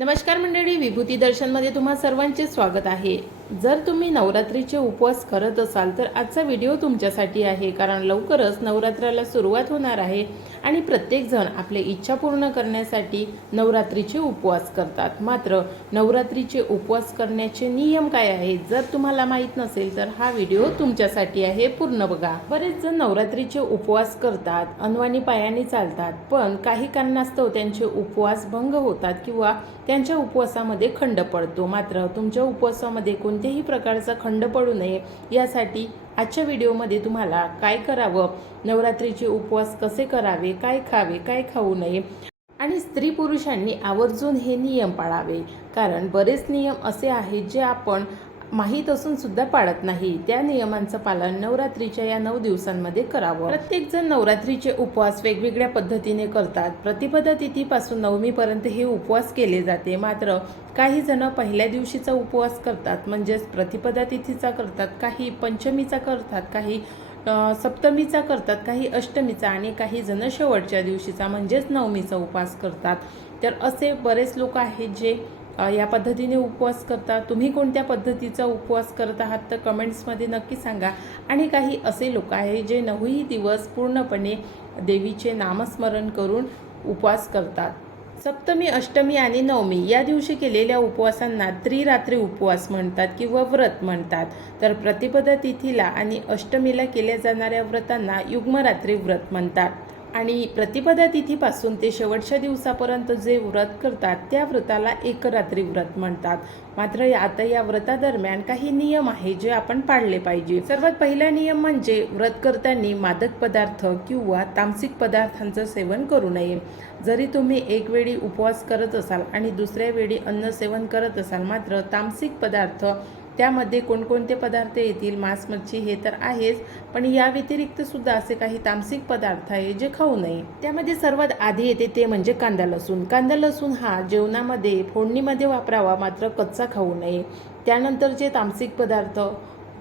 नमस्कार मंडळी विभूती दर्शनमध्ये तुम्हा सर्वांचे स्वागत आहे. जर तुम्ही नवरात्रीचे उपवास करत असाल तर आजचा व्हिडिओ तुमच्यासाठी आहे. कारण लवकरच नवरात्राला सुरुवात होणार आहे आणि प्रत्येकजण आपले इच्छा पूर्ण करण्यासाठी नवरात्रीचे उपवास करतात. मात्र नवरात्रीचे उपवास करण्याचे नियम काय आहेत? जर तुम्हाला माहीत नसेल तर हा व्हिडिओ तुमच्यासाठी आहे. पूर्ण बघा. बरेच जण नवरात्रीचे उपवास करतात अनवाणी पायाने चालतात पण काही कारणास्तव त्यांचे उपवास भंग होतात किंवा त्यांच्या उपवासामध्ये खंड पडतो. मात्र तुमच्या उपवासामध्ये कोण कोणत्याही प्रकारचा खंड पडू नये. यासाठी आजच्या व्हिडिओमध्ये तुम्हाला काय करावं? नवरात्रीचे उपवास कसे करावे? काय खावे? काय खाऊ नये? आणि स्त्री पुरुषांनी आवर्जून हे नियम पाळावे. कारण बरेच नियम असे आहेत जे आपण माहीत असून सुद्धा पाळत नाही. त्या नियमांचं पालन नवरात्रीच्या या नऊ दिवसांमध्ये करावं. प्रत्येक जण नवरात्रीचे उपवास वेगवेगळ्या पद्धतीने करतात. प्रतिपदा तिथीपासून नवमीपर्यंत हे उपवास केले जाते. मात्र काही जण पहिल्या दिवशीचा उपवास करतात. म्हणजेच प्रतिपदा तिथीचा करतात काही पंचमीचा करतात काही सप्तमीचा करतात काही अष्टमीचा आणि काही जण शेवटच्या दिवशीचा म्हणजेच नवमीचा उपवास करतात. तर असे बरेच लोक आहेत जे या पद्धतीने उपवास करता. तुम्ही कोणत्या पद्धतीचा उपवास करत आहात तर कमेंट्समध्ये नक्की सांगा. आणि काही असे लोक आहे जे नऊही दिवस पूर्णपणे देवीचे नामस्मरण करून उपवास करतात. सप्तमी अष्टमी आणि नवमी या दिवशी केलेल्या उपवासांना त्रिरात्री उपवास म्हणतात किंवा व्रत म्हणतात. तर प्रतिपदा तिथीला आणि अष्टमीला केल्या जाणाऱ्या व्रतांना युग्मरात्री व्रत म्हणतात. आणि प्रतिपदा तिथीपासून ते शेवटच्या दिवसापर्यंत जे व्रत करतात त्या व्रताला एकरात्री व्रत म्हणतात. मात्र आता या व्रतादरम्यान काही नियम आहे जे आपण पाळले पाहिजे. सर्वात पहिला नियम म्हणजे व्रत करताना मादक पदार्थ किंवा तामसिक पदार्थांचं सेवन करू नये. जरी तुम्ही एक वेळी उपवास करत असाल आणि दुसऱ्या वेळी अन्न सेवन करत असाल मात्र तामसिक पदार्थ त्यामध्ये कोणकोणते पदार्थ येतील? मांस मच्छी हे तर आहेच पण या व्यतिरिक्त सुद्धा असे काही तामसिक पदार्थ आहे जे खाऊ नये. त्यामध्ये सर्वात आधी येते ते म्हणजे कांदा लसूण. कांदा लसूण हा जेवणामध्ये फोडणीमध्ये वापरावा मात्र कच्चा खाऊ नये. त्यानंतर जे तामसिक पदार्थ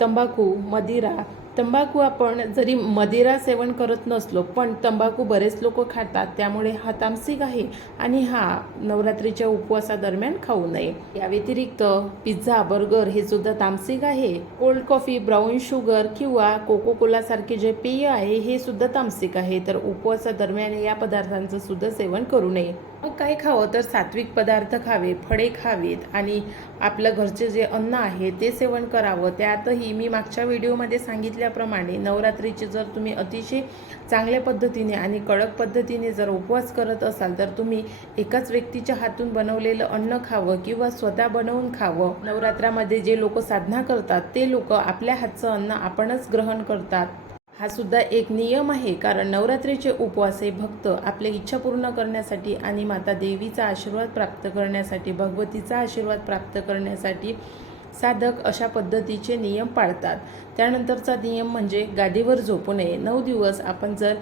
तंबाखू मदिरा तंबाखू आपण जरी मदिरा सेवन करत नसलो पण तंबाखू बरेच लोक खातात त्यामुळे हा तामसिक आहे आणि हा नवरात्रीच्या उपवासादरम्यान खाऊ नये. या व्यतिरिक्त पिझ्झा बर्गर हे सुद्धा तामसिक आहे. कोल्ड कॉफी ब्राऊन शुगर किंवा कोको कोला सारखे जे पेय आहे हे सुद्धा तामसिक आहे. तर उपवासादरम्यान या पदार्थांचं सुद्धा सेवन करू नये. मग काय खावं? तर सात्विक पदार्थ खावे फळे खावेत आणि आपलं घरचे जे अन्न आहे ते सेवन करावं. त्यातही मी मागच्या व्हिडिओमध्ये सांगितल्याप्रमाणे नवरात्रीचे जर तुम्ही अतिशय चांगल्या पद्धतीने आणि कडक पद्धतीने जर उपवास करत असाल तर तुम्ही एकाच व्यक्तीच्या हातून बनवलेलं अन्न खावं किंवा स्वतः बनवून खावं. नवरात्रामध्ये जे लोक साधना करतात ते लोक आपल्या हातचं अन्न आपणच ग्रहण करतात. हा सुद्धा एक नियम आहे कारण नवरात्रीचे उपवास हे भक्त आपल्या इच्छा पूर्ण करण्यासाठी आणि माता देवीचा आशीर्वाद प्राप्त करण्यासाठी भगवतीचा आशीर्वाद प्राप्त करण्यासाठी साधक अशा पद्धतीचे नियम पाळतात. त्यानंतरचा नियम म्हणजे गादीवर झोपू नये. नऊ दिवस आपण जर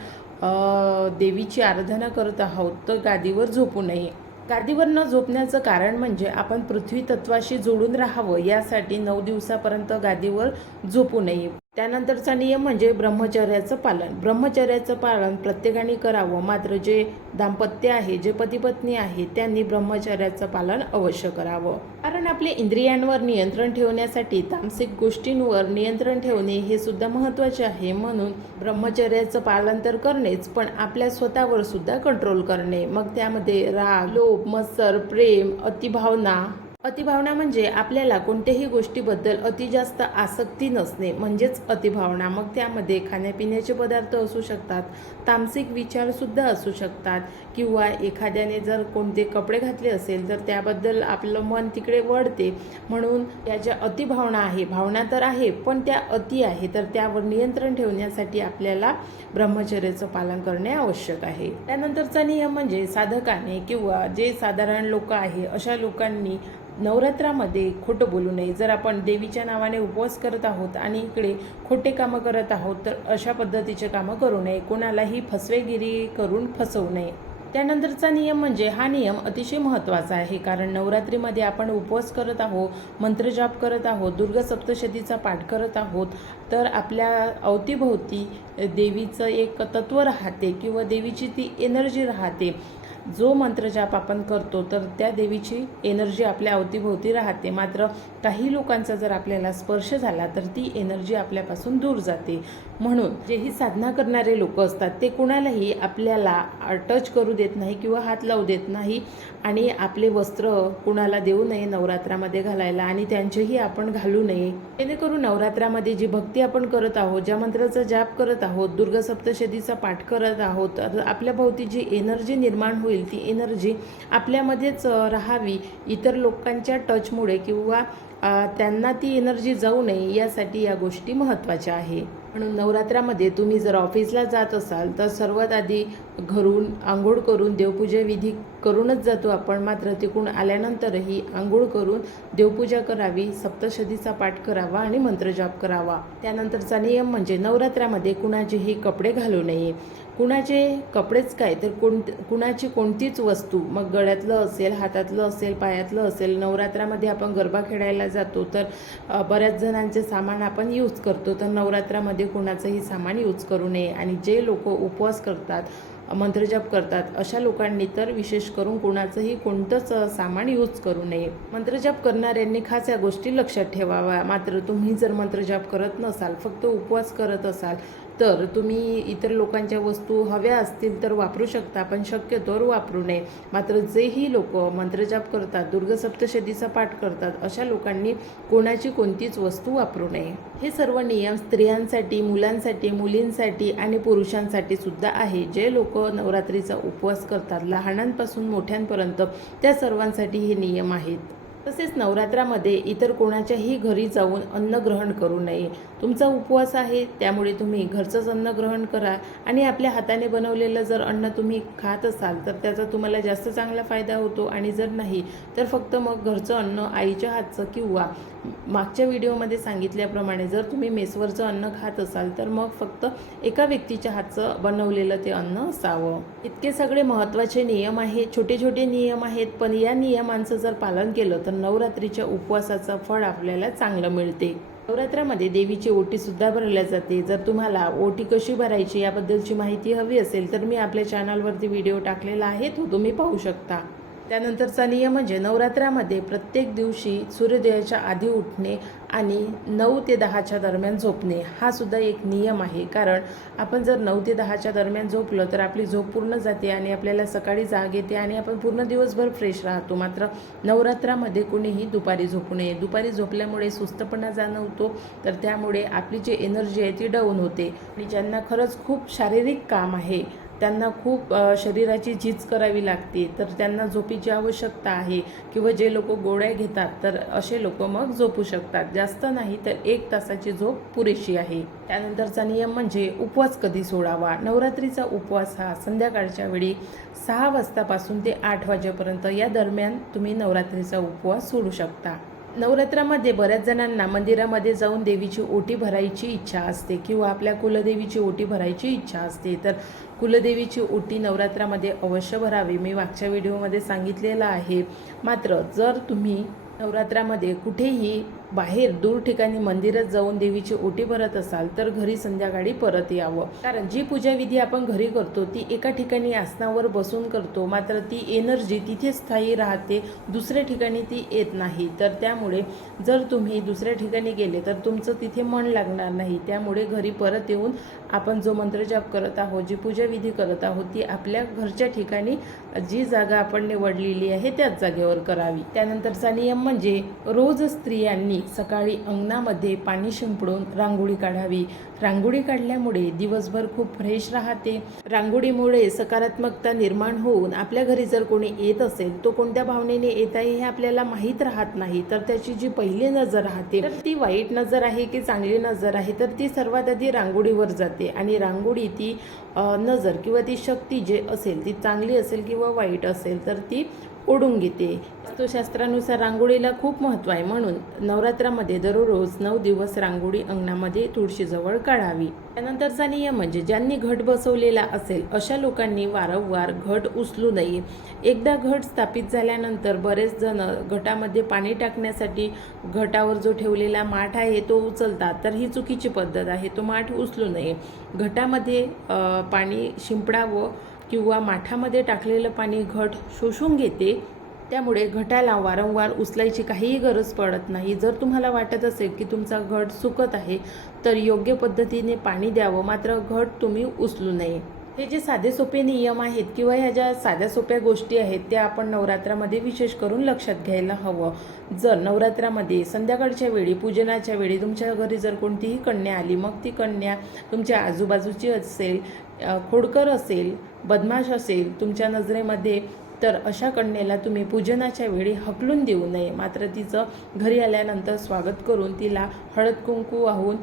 देवीची आराधना करत आहोत तर गादीवर झोपू नये. गादीवर न झोपण्याचं कारण म्हणजे आपण पृथ्वी तत्वाशी जोडून राहावं. यासाठी नऊ दिवसापर्यंत गादीवर झोपू नये. त्यानंतरचा नियम म्हणजे ब्रह्मचर्याचं पालन. ब्रह्मचर्याचं पालन प्रत्येकाने करावं. मात्र जे दाम्पत्य आहे जे पतीपत्नी आहे त्यांनी ब्रह्मचर्याचं पालन अवश्य करावं. कारण आपल्या इंद्रियांवर नियंत्रण ठेवण्यासाठी तामसिक गोष्टींवर नियंत्रण ठेवणे हे सुद्धा महत्त्वाचे आहे. म्हणून ब्रह्मचर्याचं पालन तर करणेच पण आपल्या स्वतःवर सुद्धा कंट्रोल करणे. मग त्यामध्ये राग लोभ मत्सर प्रेम अतिभावना अतिभावना म्हणजे आपल्याला कोणत्याही गोष्टीबद्दल अति जास्त आसक्ती नसणे म्हणजेच अतिभावना. मग त्यामध्ये खाण्यापिण्याचे पदार्थ असू शकतात तामसिक विचारसुद्धा असू शकतात. किंवा एखाद्याने जर कोणते कपडे घातले असेल तर त्याबद्दल आपलं मन तिकडे वळते. म्हणून त्या ज्या अतिभावना आहे भावना तर आहे पण त्या अति आहे तर त्यावर नियंत्रण ठेवण्यासाठी आपल्याला ब्रह्मचर्याचं पालन करणे आवश्यक आहे. त्यानंतरचा नियम म्हणजे साधकाने किंवा जे साधारण लोक आहे अशा लोकांनी नवरात्रामध्ये खोटं बोलू नये. जर आपण देवीच्या नावाने उपवास करत आहोत आणि इकडे खोटे कामं करत आहोत तर अशा पद्धतीचे कामं करू नये. कोणालाही फसवेगिरी करून फसवू नये. त्यानंतरचा नियम म्हणजे हा नियम अतिशय महत्त्वाचा आहे कारण नवरात्रीमध्ये आपण उपवास करत आहोत मंत्रजाप करत आहोत दुर्गा सप्तशतीचा पाठ करत आहोत तर आपल्या अवतीभोवती देवीचं एक तत्त्व राहते किंवा देवीची ती एनर्जी राहते. जो मंत्रजाप आपण करतो तर त्या देवीची एनर्जी आपल्या अवतीभोवती राहते. मात्र काही लोकांचा जर आपल्याला स्पर्श झाला तर ती एनर्जी आपल्यापासून दूर जाते. म्हणून जे ही साधना करणारे लोक असतात ते कुणालाही आपल्याला टच करू देत नाही किंवा हात लावू देत नाही आणि आपले वस्त्र कुणाला देऊ नये नवरात्रामध्ये घालायला आणि त्यांचेही आपण घालू नये. जेणेकरून नवरात्रामध्ये जी भक्ती आपण करत आहोत ज्या मंत्राचा जाप करत आहोत दुर्गा सप्तशतीचा पाठ करत आहोत तर आपल्या भोवती जी एनर्जी निर्माण होईल ती एनर्जी आपल्यामध्येच राहावी इतर लोकांच्या टचमुळे किंवा त्यांना ती एनर्जी जाऊ नये यासाठी या गोष्टी महत्त्वाच्या आहे. म्हणून नवरात्रामध्ये तुम्ही जर ऑफिसला जात असाल तर सर्वात आधी घरून आंघोळ करून देवपूजा विधी करूनच जातो आपण. मात्र तिकडून आल्यानंतरही आंघोळ करून देवपूजा करावी सप्तशतीचा पाठ करावा आणि मंत्रजाप करावा. त्यानंतरचा नियम म्हणजे नवरात्रामध्ये कुणाचेही कपडे घालू नये. कुणाचे कपडेच काय? तर कोण कुणाची कोणतीच वस्तू मग गळ्यातलं असेल हातातलं असेल पायातलं असेल नवरात्रामध्ये आपण गरबा खेळायला जातो तर बऱ्याच जणांचे सामान आपण यूज करतो. तर नवरात्रामध्ये कुणाचंही सामान यूज करू नये. आणि जे लोक उपवास करतात मंत्रजप करतात अशा लोकांनी तर विशेष करून कुणाचंही कोणतंच सामान यूज करू नये. मंत्रजप करणाऱ्यांनी खास या गोष्टी लक्षात ठेवाव्या. मात्र तुम्ही जर मंत्रजप करत नसाल फक्त उपवास करत असाल तर तुम्ही इतर लोकांच्या वस्तू हव्या असतील तर वापरू शकता पण शक्यतोवर वापरू नये. मात्र जेही लोक मंत्रजाप करतात दुर्ग सप्तशतीचा पाठ करतात अशा लोकांनी कोणाची कोणतीच वस्तू वापरू नये. हे सर्व नियम स्त्रियांसाठी मुलांसाठी मुलींसाठी आणि पुरुषांसाठी सुद्धा आहे. जे लोक नवरात्रीचा उपवास करतात लहानांपासून मोठ्यांपर्यंत त्या सर्वांसाठी हे नियम आहेत. तसेच नवरात्रामध्ये इतर कोणाच्याही घरी जाऊन अन्न ग्रहण करू नये. तुमचा उपवास आहे त्यामुळे तुम्ही घरचंच अन्न ग्रहण करा आणि आपल्या हाताने बनवलेलं जर अन्न तुम्ही खात असाल तर त्याचा तुम्हाला जास्त चांगला फायदा होतो. आणि जर नाही तर फक्त मग घरचं अन्न आईच्या हातचं किंवा मागच्या व्हिडिओमध्ये सांगितल्याप्रमाणे जर तुम्ही मेसवरचं अन्न खात असाल तर मग फक्त एका व्यक्तीच्या हातचं बनवलेलं ते अन्न असावं. इतके सगळे महत्त्वाचे नियम आहेत छोटे छोटे नियम आहेत पण या नियमांचं जर पालन केलं तर नवरात्रीच्या उपवासाचं फळ आपल्याला चांगलं मिळते. नवरात्रामध्ये देवीची ओटीसुद्धा भरल्या जाते. जर तुम्हाला ओटी कशी भरायची याबद्दलची माहिती हवी असेल तर मी आपल्या चॅनलवरती व्हिडिओ टाकलेला आहे तो तुम्ही पाहू शकता. त्यानंतरचा नियम म्हणजे नवरात्रामध्ये प्रत्येक दिवशी सूर्योदयाच्या आधी उठणे आणि नऊ ते दहाच्या दरम्यान झोपणे हा सुद्धा एक नियम आहे. कारण आपण जर नऊ ते दहाच्या दरम्यान झोपलं तर आपली झोप पूर्ण जाते आणि आपल्याला सकाळी जाग येते आणि आपण पूर्ण दिवसभर फ्रेश राहतो. मात्र नवरात्रामध्ये कुणीही दुपारी झोपू नये. दुपारी झोपल्यामुळे सुस्तपणा जाणवतो तर त्यामुळे आपली जी एनर्जी आहे ती डाऊन होते. आणि ज्यांना खरंच खूप शारीरिक काम आहे त्यांना खूप शरीराची झीज करावी लागते. तर त्यांना झोपीची आवश्यकता आहे किंवा जे लोक गोळ्या घेतात तर असे लोक मग झोपू शकतात. जास्त नाही तर एक तासाची झोप पुरेशी आहे. त्यानंतरचा नियम म्हणजे उपवास कधी सोडावा? नवरात्रीचा उपवास हा संध्याकाळच्या वेळी सहा वाजतापासून ते आठ वाजेपर्यंत या दरम्यान तुम्ही नवरात्रीचा उपवास सोडू शकता. नवरात्रामध्ये बऱ्याच जणांना मंदिरामध्ये जाऊन देवीची ओटी भरायची इच्छा असते किंवा आपल्या कुलदेवीची ओटी भरायची इच्छा असते. तर कुलदेवीची ओटी नवरात्रामध्ये अवश्य भरावी. मी मागच्या व्हिडिओमध्ये सांगितलेलं आहे. मात्र जर तुम्ही नवरात्रामध्ये कुठेही बाहेर दूर ठिकाणी मंदिरात जाऊन देवीची ओटी भरत असाल तर घरी संध्याकाळी परत यावं. कारण जी पूजाविधी आपण घरी करतो ती एका ठिकाणी आसनावर बसून करतो मात्र ती एनर्जी तिथे स्थायी राहते दुसऱ्या ठिकाणी ती येत नाही. तर त्यामुळे जर तुम्ही दुसऱ्या ठिकाणी गेले तर तुमचं तिथे मन लागणार नाही. त्यामुळे घरी परत येऊन आपण जो मंत्रजाप करत आहोत जी पूजाविधी करत आहोत ती आपल्या घरच्या ठिकाणी जी जागा आपण निवडलेली आहे त्याच जागेवर करावी. त्यानंतरचा नियम म्हणजे रोज स्त्रियांनी सकाळी अंगणामध्ये पाणी शिंपडून रांगोळी काढावी. रांगोळी काढल्यामुळे दिवसभर खूप फ्रेश राहते. रांगोळीमुळे सकारात्मकता निर्माण होऊन आपल्या घरी जर कोणी येत असेल तो कोणत्या भावनेने येत आहे हे आपल्याला माहीत राहत नाही. तर त्याची जी पहिली नजर राहते तर ती वाईट नजर आहे की चांगली नजर आहे? तर ती सर्वात आधी रांगोळीवर जाते आणि रांगोळी ती नजर किंवा ती शक्ती जे असेल ती चांगली असेल किंवा वाईट असेल तर ती ओढून घेते. वास्तुशास्त्रानुसार रांगोळीला खूप महत्त्व आहे म्हणून नवरात्रामध्ये दररोज नऊ दिवस रांगोळी अंगणामध्ये तुळशीजवळ काढावी. त्यानंतरचा नियम म्हणजे ज्यांनी घट बसवलेला असेल अशा लोकांनी वारंवार घट उचलू नये. एकदा घट स्थापित झाल्यानंतर बरेच जण घटामध्ये पाणी टाकण्यासाठी घटावर जो ठेवलेला माठ आहे तो उचलतात तर ही चुकीची पद्धत आहे. तो माठ उचलू नये. घटामध्ये पाणी शिंपडावं किंवा माठामध्ये टाकलेलं पाणी घट शोषून घेते त्यामुळे घटाला वारंवार उचलायची काहीही गरज पडत नाही. जर तुम्हाला वाटत असेल की तुमचा घट सुकत आहे तर योग्य पद्धतीने पाणी द्यावं. मात्र घट तुम्ही उचलू नये. हे जे साधे सोपे नियम आहेत किंवा ह्या ज्या साध्या सोप्या गोष्टी आहेत त्या आपण नवरात्रामध्ये विशेष करून लक्षात घ्यायला हवं. जर नवरात्रामध्ये संध्याकाळच्या वेळी पूजनाच्या वेळी तुमच्या घरी जर कोणतीही कन्या आली मग ती कन्या तुमच्या आजूबाजूची असेल खोडकर असेल बदमाश असेल तुमच्या नजरेमध्ये तर अशा कन्येला तुम्ही पूजनाच्या वेळी हकलून देऊ नये. मात्र तिचं घरी आल्यानंतर स्वागत करून तिला हळद कुंकू वाहून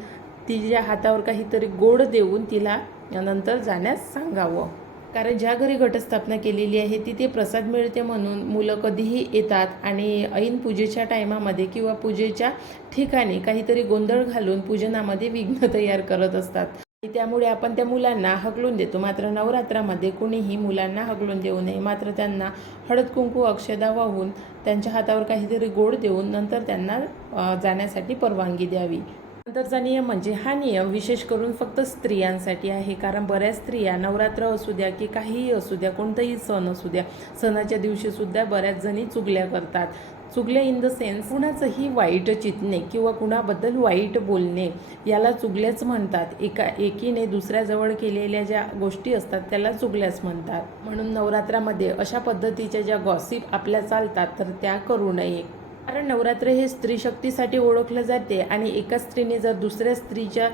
तिच्या हातावर काहीतरी गोड देऊन तिला नंतर जाण्यास सांगावं. कारण ज्या घरी घटस्थापना केलेली आहे तिथे प्रसाद मिळते म्हणून मुलं कधीही येतात आणि ऐन पूजेच्या टायमामध्ये किंवा पूजेच्या ठिकाणी काहीतरी गोंधळ घालून पूजनामध्ये विघ्न तयार करत असतात. त्यामुळे आपण त्या मुलांना हकलून देतो. मात्र नवरात्रामध्ये कुणीही मुलांना हकलून देऊ नये. मात्र त्यांना हळद कुंकू अक्षदा वाहून त्यांच्या हातावर काहीतरी गोड देऊन नंतर त्यांना जाण्यासाठी परवानगी द्यावी. नंतरचा नियम म्हणजे हा नियम विशेष करून फक्त स्त्रियांसाठी आहे. कारण बऱ्याच स्त्रिया नवरात्र असू द्या की काहीही असू द्या कोणताही सण असू द्या सणाच्या दिवशीसुद्धा बऱ्याच जणी चुगल्या करतात. चुगल्या इन द सेन्स कुणाचंही वाईट चितणे किंवा कुणाबद्दल वाईट बोलणे याला चुगल्याच म्हणतात. एका एकीने दुसऱ्याजवळ केलेल्या ज्या गोष्टी असतात त्याला चुगल्याच म्हणतात. म्हणून नवरात्रामध्ये अशा पद्धतीच्या ज्या गॉसिप आपल्या चालतात तर त्या करू नये. कारण नवरात्र हे स्त्री शक्तीसाठी ओळखलं जाते आणि एका स्त्रीने जर दुसऱ्या स्त्रीच्या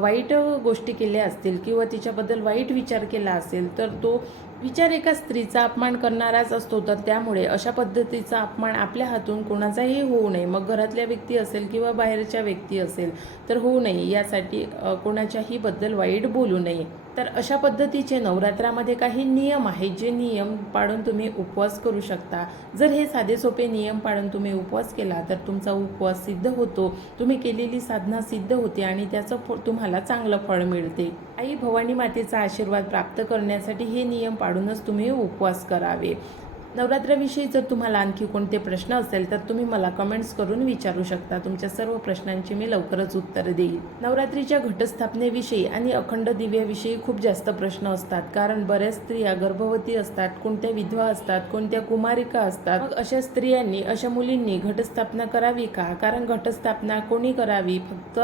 वाईट गोष्टी केल्या असतील किंवा तिच्याबद्दल वाईट विचार केला असेल तर तो विचार एका स्त्रीचा अपमान करणाराच असतो. तर त्यामुळे अशा पद्धतीचा अपमान आपल्या हातून कोणाचाही होऊ नये. मग घरातल्या व्यक्ती असेल किंवा बाहेरच्या व्यक्ती असेल तर होऊ नये. यासाठी कोणाच्याही बद्दल वाईट बोलू नये. तर अशा पद्धतीचे नवरात्रामध्ये काही नियम आहेत जे नियम पाळून तुम्ही उपवास करू शकता. जर हे साधे सोपे नियम पाळून तुम्ही उपवास केला तर तुमचा उपवास सिद्ध होतो. तुम्ही केलेली साधना सिद्ध होते आणि त्याचं फ- तुम्हाला चांगलं फळ मिळते. आई भवानी मातेचा आशीर्वाद प्राप्त करण्यासाठी हे नियम पाळूनच तुम्ही उपवास करावे. नवरात्राविषयी जर तुम्हाला आणखी कोणते प्रश्न असेल तर तुम्ही मला कमेंट्स करून विचारू शकता. तुमच्या सर्व प्रश्नांची मी लवकरच उत्तर देईल नवरात्रीच्या घटस्थापनेविषयी आणि अखंड दिव्याविषयी खूप जास्त प्रश्न असतात. कारण बऱ्याच स्त्रिया गर्भवती असतात कोणत्या विधवा असतात कोणत्या कुमारिका असतात. मग अशा स्त्रियांनी अशा मुलींनी घटस्थापना करावी का? कारण घटस्थापना कोणी करावी? फक्त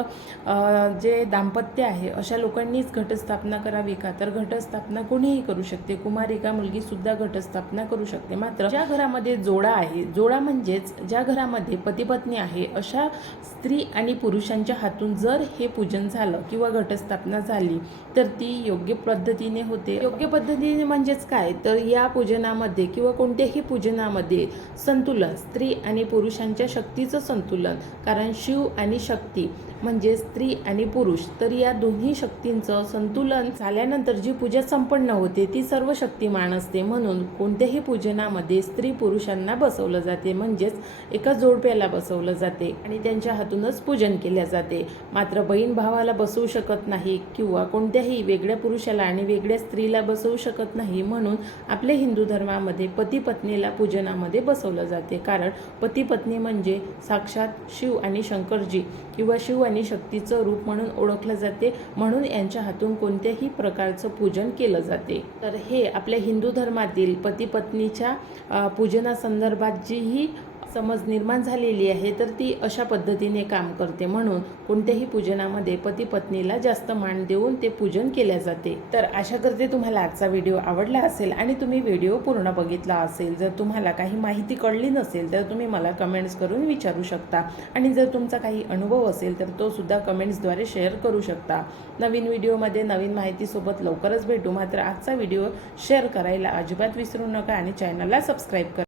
जे दाम्पत्य आहे अशा लोकांनीच घटस्थापना करावी का? तर घटस्थापना कोणीही करू शकते. कुमारिका मुलगीसुद्धा घटस्थापना करू शकते. मात्र ज्या घरामध्ये जोडा आहे जोडा म्हणजेच ज्या घरामध्ये पतीपत्नी आहे अशा स्त्री आणि पुरुषांच्या हातून जर हे पूजन झालं किंवा घटस्थापना झाली तर ती योग्य पद्धतीने होते. योग्य पद्धतीने म्हणजेच काय? तर या पूजनामध्ये किंवा कोणत्याही पूजनामध्ये संतुलन स्त्री आणि पुरुषांच्या शक्तीचं संतुलन कारण शिव आणि शक्ती म्हणजे स्त्री आणि पुरुष तर या दोन्ही शक्तींचं संतुलन झाल्यानंतर जी पूजा संपन्न होते ती सर्व शक्तिमान असते. म्हणून कोणत्याही पूजना पूजनामध्ये स्त्री पुरुषांना बसवलं जाते. म्हणजेच एका जोडप्याला बसवलं जाते आणि त्यांच्या हातूनच पूजन केले जाते. मात्र बहीण भावाला बसवू शकत नाही किंवा कोणत्याही वेगळ्या पुरुषाला आणि वेगळ्या स्त्रीला बसवू शकत नाही म्हणून आपल्या हिंदू धर्मामध्ये पती पत्नीला पूजनामध्ये बसवलं जाते. कारण पती पत्नी म्हणजे साक्षात शिव आणि शंकरजी. किंवा शिव आणि शक्तीचं रूप म्हणून ओळखलं जाते म्हणून यांच्या हातून कोणत्याही प्रकारचं पूजन केलं जाते. तर हे आपल्या हिंदू धर्मातील पती पत्नीच्या पूजनासंदर्भात पूजनासंदर्भात जीही समज निर्माण झालेली आहे तर ती अशा पद्धतीने काम करते. म्हणून कोणत्याही पूजनामध्ये पती पत्नीला जास्त मान देऊन ते पूजन केले जाते. तर आशा करते तुम्हाला आजचा व्हिडिओ आवडला असेल आणि तुम्ही व्हिडिओ पूर्ण बघितला असेल जर तुम्हाला काही माहिती कळली नसेल तर तुम्ही मला कमेंट्स करून विचारू शकता. आणि जर तुमचा काही अनुभव असेल तर तो सुद्धा कमेंट्सद्वारे शेअर करू शकता. नवीन व्हिडिओमध्ये नवीन माहितीसोबत लवकरच भेटू. मात्र आजचा व्हिडिओ शेअर करायला अजिबात विसरू नका आणि चॅनलला सबस्क्राईब करा.